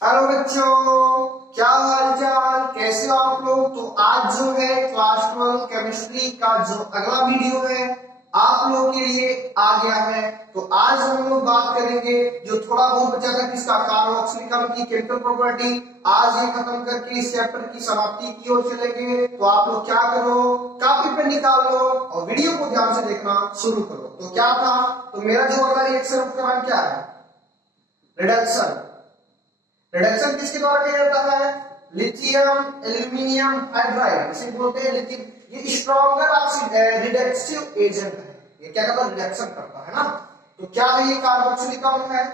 Hello बच्चों, क्या हाल चाल, कैसे हो आप लोग। तो आज जो है क्लास 12 केमिस्ट्री का जो अगला वीडियो है आप लोग के लिए आ गया है। तो आज हम लोग बात करेंगे जो थोड़ा बहुत बचा था किसका, कार्बोक्सिलिक अम्ल की केमिकल प्रॉपर्टी। आज ये खत्म करके इस चैप्टर की समाप्ति की ओर चलेंगे। तो आप लोग क्या करो, कॉपी पे निकाल लो और वीडियो को ध्यान से देखना शुरू करो। तो क्या था, तो मेरा जो अगला रिएक्शन उसका नाम क्या है, रिडक्शन। रिडक्शन किसके द्वारा किया जाता है, लिथियम एल्यूमिनियम हाइड्राइड, इसे बोलते हैं लिथियम। ये स्ट्रॉन्गर रिडक्टिव एजेंट है, ये क्या करता है, रिडक्शन करता है ना। तो क्या है, ये कार्बोक्सिलिक अम्ल है,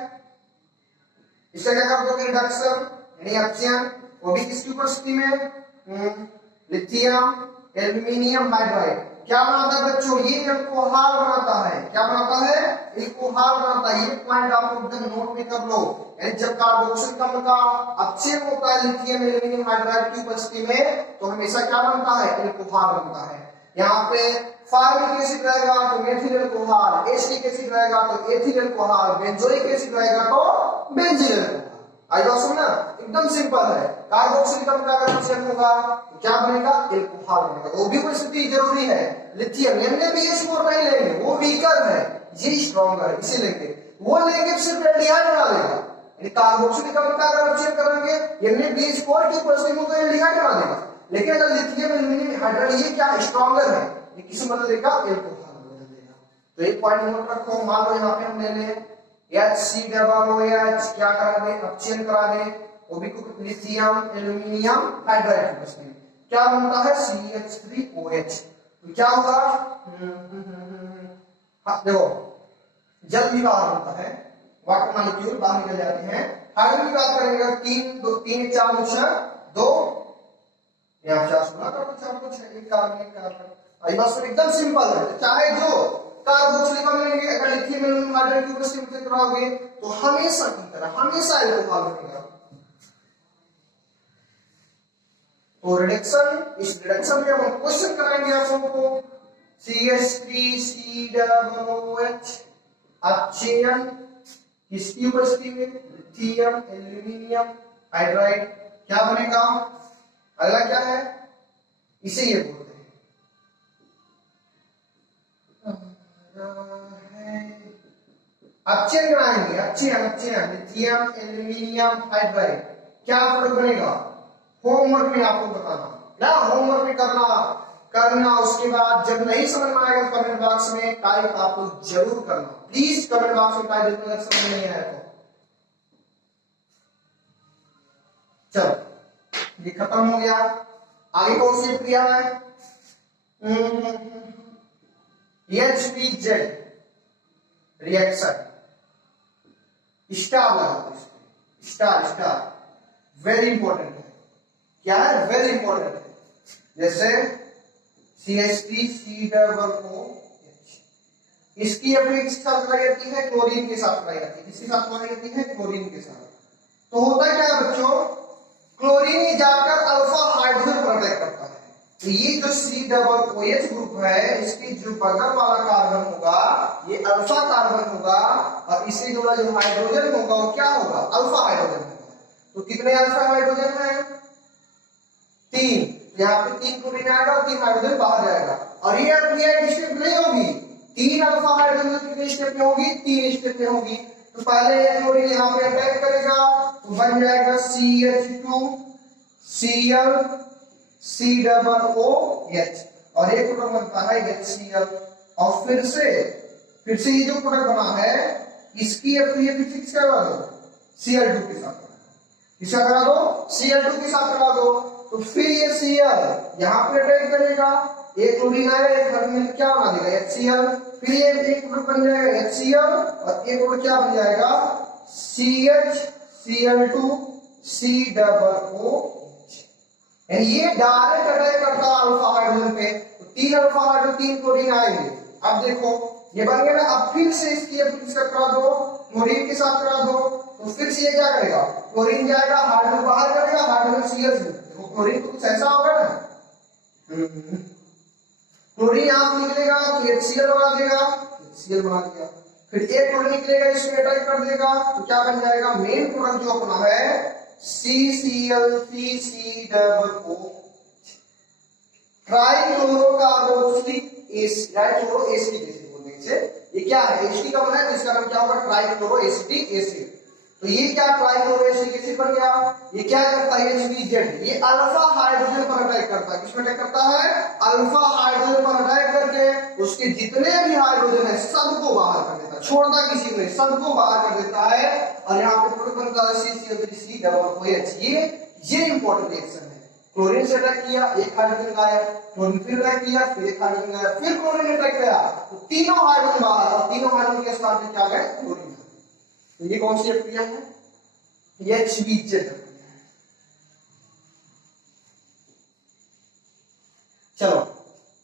इसका क्या करते हैं रिडक्शन यानी ऑक्सीजन, वो भी किसकी उपस्थिति में, लिथियम एल्यूमिनियम हाइड्राइड। क्या बनाता है बच्चों, ये अल्कोहल बनाता है। क्या बनाता है, अल्कोहल बनाता है। ये पॉइंट आप लोग नोट में कर लो। जब कार्बोक्सिलिक अम्ल का अपचयन होता है लिथियम एल्यूमिनियम हाइड्राइड की उपस्थिति में, तो हमेशा क्या बनता है, अल्कोहल बनता है। यहाँ पे फॉर्मिक एसिड रहेगा तो मेथिल अल्कोहल, एसिटिक एसिड रहेगा तो एथिल अल्कोहल, बेंजोइक एसिड रहेगा तो बेंजील अल्कोहल। आई बात समझना, एकदम सिंपल है। कार्बोक्सिलिक अम्ल का अगर अपचयन होगा तो क्या बनेगा, अल्कोहल बनेगा। वो भी उपस्थिति जरूरी है। लिथियम NaBH4 नहीं लेंगे, वो वीकर है, ये स्ट्रॉन्गर है, इसे लेंगे। वो लेंगे सिर्फ एल्डिहाइड बना देगा। कार्बोक्सिलिक अम्ल का अगर अपचयन करेंगे NaBH4 की उपस्थिति में तो एल्डिहाइड बना देगा। लेकिन अगर लिथियम एल्यूमिनियम हाइड्राइड ये क्या स्ट्रॉन्गर है, ये किसे बदल देगा, अल्कोहल बदल देगा। तो एक पॉइंट नोट रखो। मान लो यहाँ पे हम ले लें HCOOH, क्या करा दे, अपचयन करा दे, वो भी लिथियम एल्यूमिनियम हाइड्राइड की उपस्थिति में क्या बनता है, CH3OH। तो क्या होगा, देखो जल भी बाहर बनता है, वाटर मॉलिक्यूल बाहर निकल जाते हैं। हाइड्रोजन की बात करेंगे, 3 4 2 यहाँ 4 16 का 4 कुछ है, एक कार्बन आई बस एकदम सिंपल है। चाहे जो कार्बोक्सिलिक अम्ल लेंगे, अगर लिथियम एल्यूमिनियम हाइड्राइड की उपस्थिति में कराओगे तो हमेशा की तरह हमेशा अल्कोहल बनेगा। तो रिडक्शन, इस रिडक्शन में हम क्वेश्चन कराएंगे आप लोगों को। CH3COOH अपचयन किसकी उपस्थिति में, लिथियम एल्यूमिनियम हाइड्राइड, क्या बनेगा। अगला क्या है, इसे ये बोलते हैं अपचयन कराएंगे। अपचयन लिथियम एल्यूमिनियम हाइड्राइड, क्या प्रोडक्ट बनेगा। होमवर्क में आपको बताना, क्या होमवर्क में करना। उसके बाद जब नहीं समझ में आएगा कमेंट बॉक्स में टाइप आप लोग जरूर करना, प्लीज कमेंट बॉक्स में टाइप जरूर, अगर समझ नहीं आया तो। चलो ये खत्म हो गया। आगे कौन सी क्रिया है, HPZ रिएक्शन, स्टार लगा, स्टार वेरी इंपॉर्टेंट है। क्या है, वेरी इंपॉर्टेंट है। जैसे CH3COOH, इसकी अपनी किसके साथ लगाई जाती है, क्लोरीन के साथ लगाई जाती है। किसके साथ लगाई जाती है, क्लोरीन के साथ। तो होता है क्या बच्चों, क्लोरीन जाकर अल्फा हाइड्रोजन पर अटैक करता है। तो ये जो COOH ग्रुप है, इसकी जो बगल वाला कार्बन होगा ये अल्फा कार्बन होगा, और इससे जुड़ा जो हाइड्रोजन होगा वो क्या होगा, अल्फा हाइड्रोजन होगा। तो कितने अल्फा हाइड्रोजन है, 3। यहाँ पे 3 क्लोरीन आएगा और 3 हाइड्रोजन बाहर जाएगा। और ये क्रिया किस स्टेप में होगी, 3 अल्फा हाइड्रोजन कितने स्टेप में होगी, 3 स्टेप में होगी। तो पहले ये क्लोरीन यहाँ पे अटैक करेगा तो बन जाएगा CH2ClCOOH, और एक प्रोडक्ट बनता है HCl। और फिर से ये जो प्रोडक्ट बना है इसकी अपनी फिक्स करा दो, Cl2 के साथ किसका करा दो, Cl2 के साथ करा दो। तो फिर ये Cl यहाँ पे अटैक करेगा, एक क्लोरीन आएगा, एक हाइड्रोजन क्या बना देगा, HCl। फिर ये एक प्रोडक्ट बन जाएगा HCl, और एक प्रोडक्ट क्या बन जाएगा, CHCl2COOH। ये डायरेक्ट अटैक करता है अल्फा हाइड्रोजन पे। तो 3 अल्फा हाइड्रोजन 3 क्लोरीन आएंगे। अब देखो ये बन गया ना, अब फिर से इसकी करा दो, क्लोरीन के साथ करा दो। तो फिर से ये क्या करेगा, क्लोरीन जाएगा, हाइड्रोजन बाहर करेगा, हाइड्रोजन CH, देखो क्लोरीन तो कुछ ऐसा होगा ना, क्लोरीन यहां निकलेगा तो HCl बना देगा, HCl बना दिया। फिर एक प्रोडक्ट निकलेगा इसमें अटैक कर देगा तो क्या बन जाएगा, मेन प्रोडक्ट जो अपना है CCl3C double O trichlorocarboxylic acid, trichloro acetic acid बोलते हैं इसे। ये क्या है, एसिटिक का बना है, तो इसका नाम क्या होगा, ट्राइक्लोरो एसिटिक एसिड। तो ये क्या ट्राइक्लोरो एसिटिक एसिड बन गया। ये क्या करता है, HBZ, ये अल्फा हाइड्रोजन पर अटैक करता है। किसमें अटैक करता है, अल्फा हाइड्रोजन पर अटैक करके उसके जितने भी हाइड्रोजन है सबको बाहर कर देता है, छोड़ता किसी को नहीं, सबको बाहर कर देता है। और यहाँ पे प्रोडक्ट बनता है CCl3C डबल OH। ये इंपॉर्टेंट रिएक्शन है। क्लोरीन से अटैक किया, एक हाइड्रोजन गायब, क्लोरीन फिर अटैक किया, फिर एक हाइड्रोजन गायब, फिर क्लोरीन अटैक किया, तो तीनों हाइड्रोजन बाहर, और तीनों हाइड्रोजन के स्थान पे क्या गए, क्लोरीन। तो ये कौन सी प्रक्रिया है, ये HBZ प्रक्रिया है। चलो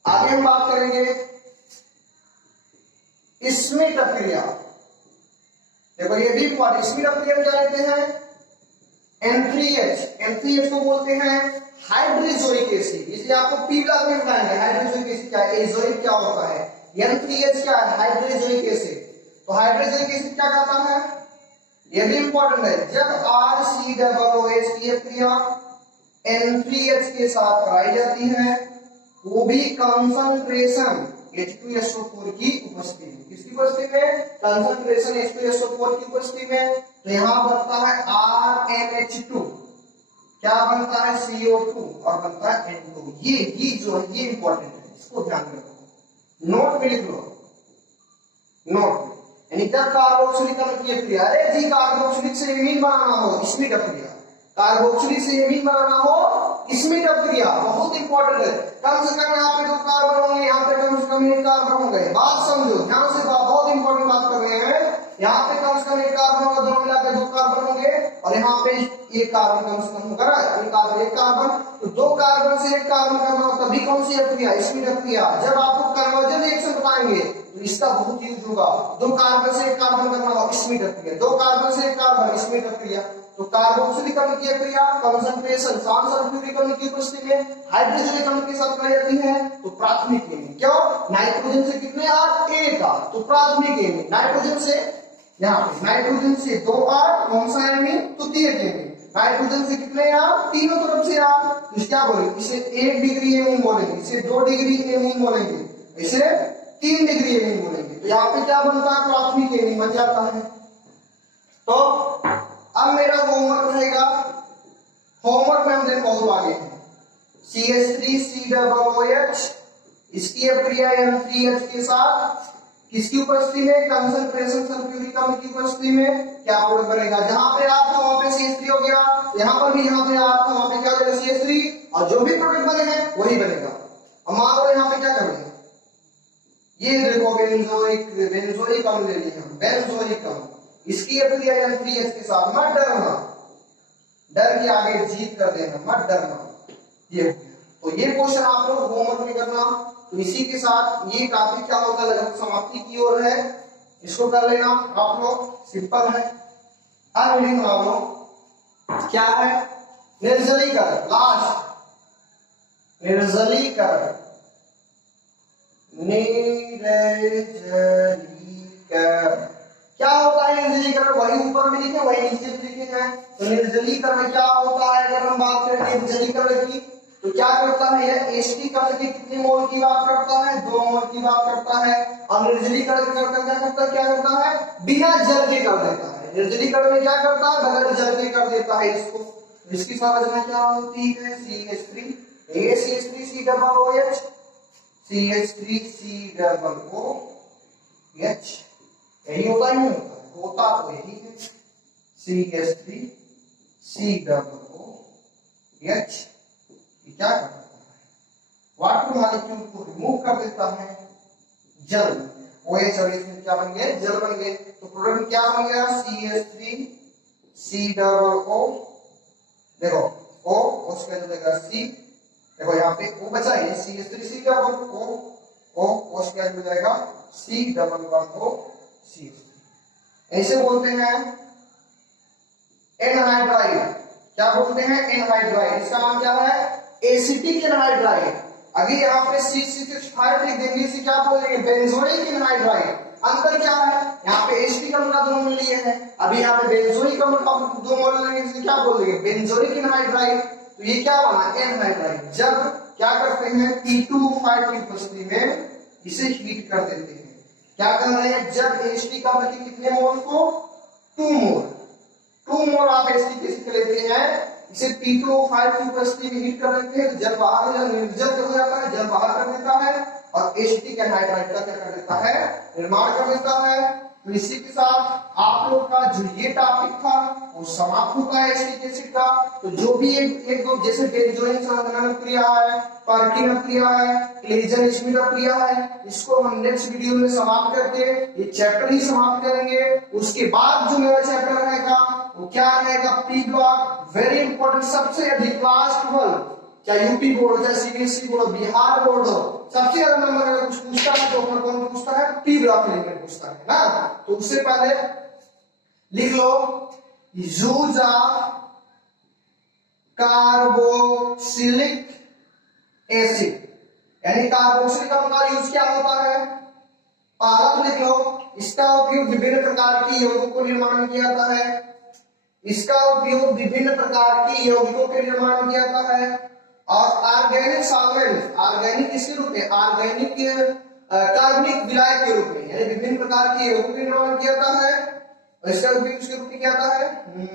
आगे हम बात करेंगे स्मिट प्रक्रिया। देखो ये भी इंपॉर्टेंट, स्मिट प्रक्रिया में क्या लेते हैं, N3H को बोलते हैं हाइड्रोजोइक एसिड, इसलिए आपको P ब्लॉक में बताएंगे हाइड्रोजोइक एसिड क्या है, एजोइक क्या होता है, N3H क्या है, हाइड्रोजोइक एसिड। तो हाइड्रोजोइक एसिड क्या कहता है, ये भी इंपॉर्टेंट है, जब RCOOH की क्रिया N3H के साथ कराई जाती है, वो भी कंसंट्रेशन H2SO4 की उपस्थिति में, किसकी उपस्थिति में, कंसंट्रेशन H2SO4 की उपस्थिति में। तो यहां बनता है RNH2, क्या बनता है, CO2, और बनता है N2। ये जो है ये इंपॉर्टेंट है, इसको ध्यान रखो, नोट में लिख लो, नोट में। यानी जब कार्बोक्सिलिक अम्ल की क्रिया, अरे जी कार्बोक्सिलिक से एमीन बनाना हो, स्मिट क्रिया, कार्बोक्सिलिक से एमीन बनाना हो, स्मिट क्रिया बहुत इंपॉर्टेंट है। कम से कम यहाँ पे 2 कार्बन होंगे, यहाँ पे कम से कम 1 कार्बन होंगे। बात समझो ध्यान से, बहुत इंपॉर्टेंट बात कर रहे हैं। यहाँ पे कम से कम 1 कार्बन होगा, दोनों मिलाकर 2 कार्बन होंगे, और यहाँ पे 1 कार्बन कम से कम होगा, 1 कार्बन। तो 2 कार्बन से 1 कार्बन करना हो तभी कौन सी क्रिया, स्मिट क्रिया। जब आपको कन्वर्जन रिएक्शन बताएंगे तो इसका बहुत यूज होगा। 2 कार्बन से 1 कार्बन करना हो, स्मिट क्रिया, 2 कार्बन से 1 कार्बन, स्मिट क्रिया। तो कार्बोक्सिलिक अम्ल की क्रिया कंसंट्रेशन सल्फ्यूरिक अम्ल की उपस्थिति में हाइड्रोजनिक अम्ल के साथ कराई जाती है, तो प्राथमिक एमीन। क्यों, नाइट्रोजन से कितने आठ, 1 आठ, तो प्राथमिक एमीन। नाइट्रोजन से, यहाँ पे नाइट्रोजन से 2 आठ, कौन सा एमीन, तृतीयक एमीन। नाइट्रोजन से कितने आठ, तीनों तरफ से आठ, तो क्या बोलेंगे, इसे 1 डिग्री एमीन बोलेंगे, इसे 2 डिग्री एमीन बोलेंगे, इसे 3 डिग्री एमीन बोलेंगे। तो यहाँ पे क्या बनता है, प्राथमिक एमीन बन जाता है। तो अब मेरा होमवर्क रहेगा, होमवर्क में हम देख बहुत आगे हैं, CH3COOH, इसकी क्रिया N3H के साथ किसकी उपस्थिति में, कंसंट्रेशन सल्फ्यूरिक अम्ल की उपस्थिति में क्या प्रोडक्ट बनेगा। जहां पे आप था वहां पे CH3 हो गया, यहां पर भी यहाँ पे आप था वहां पे क्या बनेगा, CH3, और जो भी प्रोडक्ट बनेगा वही बनेगा। अब मान लो यहाँ पे क्या करेंगे, ये देखो बेंजोइक अम्ल ले लिया, बेंजोइक अम्ल, इसकी क्रिया N3H के साथ, मत डरना, डर के आगे जीत कर देना, मत डरना। ये तो ये क्वेश्चन आप लोग होमवर्क में करना। तो इसी के साथ ये टॉपिक क्या होता है, लगभग समाप्ति की ओर है, इसको कर लेना आप लोग, सिंपल है। अब रीडिंग बना लो, क्या है, निर्जलीकरण, लास्ट निर्जलीकरण, निर्जलीकरण क्या होता है, निर्जलीकरण वही ऊपर में लिखे वही नीचे लिखे जाए। तो निर्जलीकरण क्या होता है, अगर हम बात करें निर्जलीकरण की, तो क्या करता है, यह एसिटिक अम्ल के कितने मोल की बात करता है, 2 मोल की बात करता है। और निर्जलीकरण करता क्या करता है, बिना जल के कर देता है। निर्जलीकरण में क्या करता है, बगैर जल के कर देता है इसको। इसकी संरचना क्या होती है, CH3COOH, CH3COOH, यही होता है, नहीं होता तो यही है, CH3COOH। क्या करता है, वाटर मॉलिक्यूल को रिमूव कर देता है, जल, OH और इसमें क्या बन गए, जल बन गए। तो प्रोडक्ट क्या बन गया, CH3COO, देखो O, उसके जगह C, देखो यहाँ पे O बचा है, CH3COO, उसके हो जाएगा C11O, ऐसे बोलते हैं एनहाइड्राइड। क्या बोलते हैं, एनहाइड्राइड। इसका नाम क्या है, एसिटिक एनहाइड्राइड। अगर यहाँ पे C6H5 लिख देंगे, इसे क्या बोलेंगे, बेंजोइक एनहाइड्राइड। अंतर क्या है, यहाँ पे एसिटिक अम्ल का 2 मोल लिए है, अभी यहाँ पे बेंजोइक अम्ल का 2 मोल लेंगे, इसे क्या बोल देंगे, बेंजोइक एनहाइड्राइड। तो ये क्या बना, एनहाइड्राइड। जब क्या करते हैं, P2O5 की उपस्थिति में इसे हीट कर देते हैं। क्या कर रहे हैं, जब एसिटिक अम्ल के कितने मोल को, 2 मोल, 2 मोल आप एसिटिक एसिड लेते हैं, इसे P2O5 की उपस्थिति में हीट कर देते हैं, जल बाहर निर्जल हो जाता है, जल बाहर कर देता है और एसिटिक एनहाइड्राइड का क्या कर देता है, निर्माण कर देता है। तो इसी के साथ आप लोग का जो ये टॉपिक था वो समाप्त होता है एसिटिक एसिड का। तो जो भी एक दो जैसे बेंजोइन संघनन क्रिया है, पर्किन क्रिया है, क्लेजन श्मिट क्रिया है, इसको हम नेक्स्ट वीडियो में समाप्त करके ये चैप्टर ही समाप्त करेंगे। उसके बाद जो मेरा चैप्टर रहेगा वो क्या रहेगा, पी ब्लॉक, वेरी इंपॉर्टेंट, सबसे अधिक क्लास 12, चाहे यूपी बोर्ड, चाहे सीबीएसई बोर्ड, बिहार बोर्ड हो, सबसे ज्यादा नंबर अगर कुछ पूछता है तो अपना कौन पूछता है, पी ब्लॉक लेकर पूछता है ना। तो उससे पहले लिख लो, यूज कार्बोक्सिलिक एसिड, यानी कार्बोक्सिलिक अम्ल का यूज क्या होता है, पहला तो लिख लो, इसका उपयोग विभिन्न प्रकार की यौगिकों को निर्माण किया जाता है, इसका उपयोग विभिन्न प्रकार की यौगिकों के निर्माण में किया जाता है। और ऑर्गेनिक सॉल्वेंट, ऑर्गेनिक किसके रूप में, ऑर्गेनिक कार्बनिक विलायक के रूप में, यानी विभिन्न प्रकार के यौगिकों का निर्माण किया जाता है और इसका उपयोग किसके रूप में किया जाता है,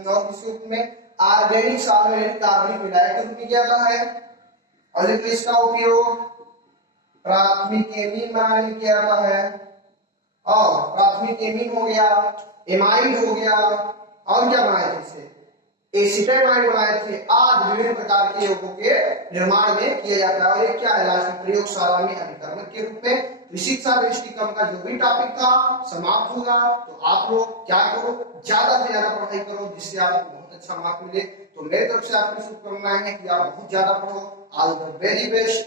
और किसके रूप में, ऑर्गेनिक सॉल्वेंट कार्बनिक विलायक के रूप में किया जाता है। और इसका उपयोग प्राथमिक एमीन बनाने में किया जाता है, और प्राथमिक एमीन हो गया, एमाइड हो गया, और क्या बनाए थे इसे, एसिटामाइड बनाए थे, आदि विभिन्न प्रकार के यौगिकों के निर्माण में किया जाता है। और ये क्या है, लास्ट में प्रयोगशाला में अभिकर्मक के रूप में। इसी के साथ एसिटिक अम्ल का जो भी टॉपिक था समाप्त होगा। तो आप लोग क्या करो, ज्यादा से ज्यादा पढ़ाई करो जिससे आपको बहुत अच्छा मार्क मिले। तो मेरी तरफ से आपकी शुभकामनाएं हैं कि आप बहुत ज्यादा पढ़ो। All the very best.